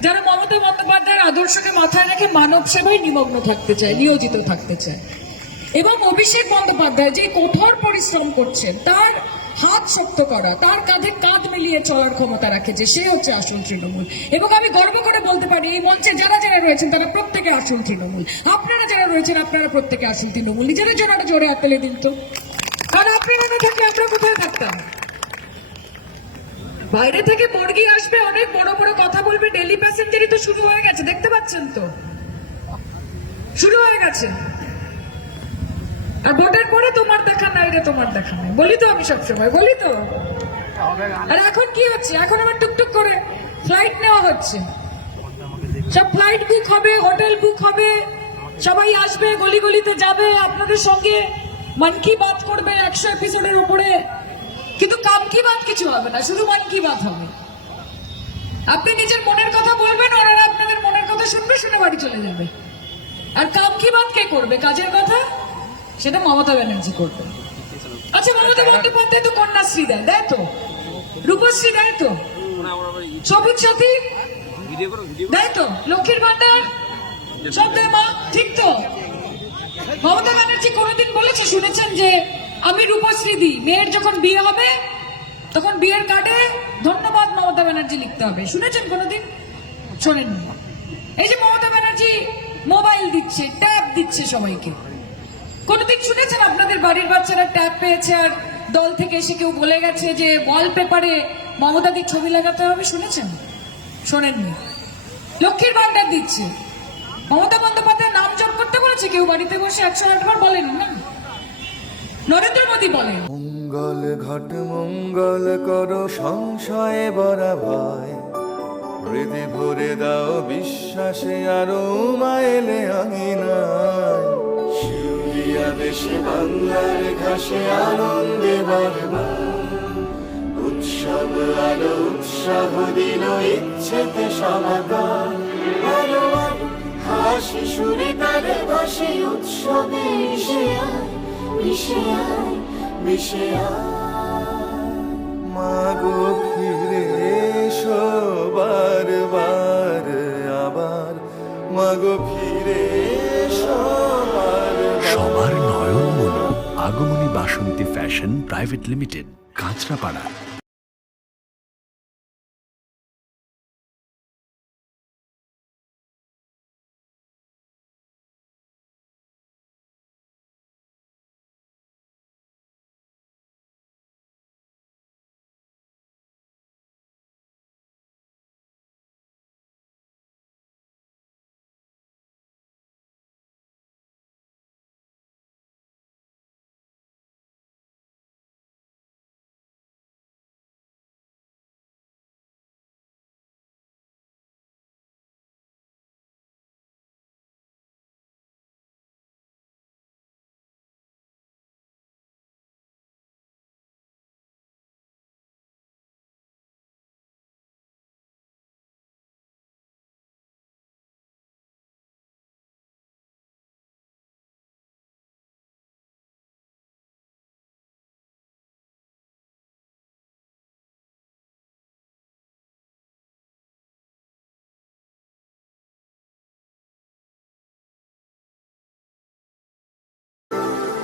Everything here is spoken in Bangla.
যারা মমতা বন্দ্যোপাধ্যায়ের আদর্শকে মাথায় রেখে মানব সেবায় নিমগ্ন থাকতে চায়, নিয়োজিত থাকতে চায়। এবং অভিষেক বন্দ্যোপাধ্যায় যে কঠোর পরিশ্রম করছেন, তার হাত শক্ত করা, তার কাঁধে কাঁধ মিলিয়ে চলার ক্ষমতা রাখে যে সে হচ্ছে আসল তৃণমূল। এবং আমি গর্ব করে বলতে পারি, এই মঞ্চে যারা যারা রয়েছেন, তারা প্রত্যেকে আসল তৃণমূল। আপনারা যারা রয়েছেন, আপনারা প্রত্যেকে আসল তৃণমূল। নিজেদের জন্য জোরে হাততালি দিন তো। কারণ আপনারা না থাকলে আমরা কোথায় থাকতাম? বাইরে থেকে মুরগি আসবে, অনেক বড় বড় কথা বলবে ডেলি প্যাসেঞ্জারই তো শুরু হয়ে গেছে, দেখতে পাচ্ছেন তো? শুরু হয়ে গেছে। আর ভোটের পরে তোমার দেখা নাই রে, তোমার দেখা নাই। বলি তো আমি সবসময়, বলি তো। আর এখন কি হচ্ছে? এখন আবার টুকটুক করে ফ্লাইট নেওয়া হচ্ছে। সব ফ্লাইট বুক হবে হোটেল বুক হবে, সবাই আসবে, গলি গলিতে যাবে, আপনাদের সঙ্গে মন কি বাত করবে একশো এপিসোডের উপরে। কিন্তু কাম কি বাত কিছু হবে না, শুধু মন কি বাদ হবে। আপনি নিজের মনের কথা বলবেন, ওনারা আপনাদের মনের কথা শুনবে, শুনে বাড়ি চলে যাবে। আর কাম কি বাত কে করবে? কাজের কথা? সেটা মমতা ব্যানার্জি করবে। আচ্ছা মমতা বন্দ্যোপাধ্যায় তো কন্যাশ্রী দেয় দেয় তো। রূপশ্রী দেয় তো। সবুজ সাথী? দেয় তো। লক্ষ্মীর ভান্ডার? সব দেয় মা, ঠিক তো। মমতা ব্যানার্জি কোনোদিন বলেছে, শুনেছেন যে আমি রূপশ্রী দিই মেয়ের যখন বিয়ে হবে, তখন বিয়ের কার্ডে ধন্যবাদ মমতা ব্যানার্জি লিখতে হবে। শুনেছেন কোনোদিন? শোনেননি। এই যে মমতা ব্যানার্জি মোবাইল দিচ্ছে ট্যাব দিচ্ছে সবাইকে। কোনোদিন শুনেছেন আপনাদের বাড়ির বাচ্চারা ট্যাব পেয়েছে আর দল থেকে এসে কেউ বলে গেছে যে ওয়ালপেপারে মমতাদির ছবি লাগাতে হবে? শুনেছেন? শোনেননি। লক্ষ্মীর ভান্ডার দিচ্ছে। মমতা বন্দ্যোপাধ্যায় নাম জপ করতে বলেছে? কেউ বাড়িতে বসে একশো আটবার বলেন না। নরেন্দ্র মোদী বলেন। মঙ্গল ঘট মঙ্গল করো, সংশয়ে বরা ভয় হৃদয় ভরে দাও, বিশ্বাসে আরও মাইলে আঙিনায় শিউলিয়া দেশে, বাংলার ঘাসে আনন্দে বরমান উৎসব আলো, উৎসাহ দিল, ইচ্ছেতে আলো হাসি, সুরে তালে ভাসে উৎসবে মিশে আয় মিশে আয়। মাগো ফিরে এসো বারবার আবার। মাগো ফিরে এসো সবার নয়ন মনো আগমনী বাসন্তী fashion private limited Kanchrapara.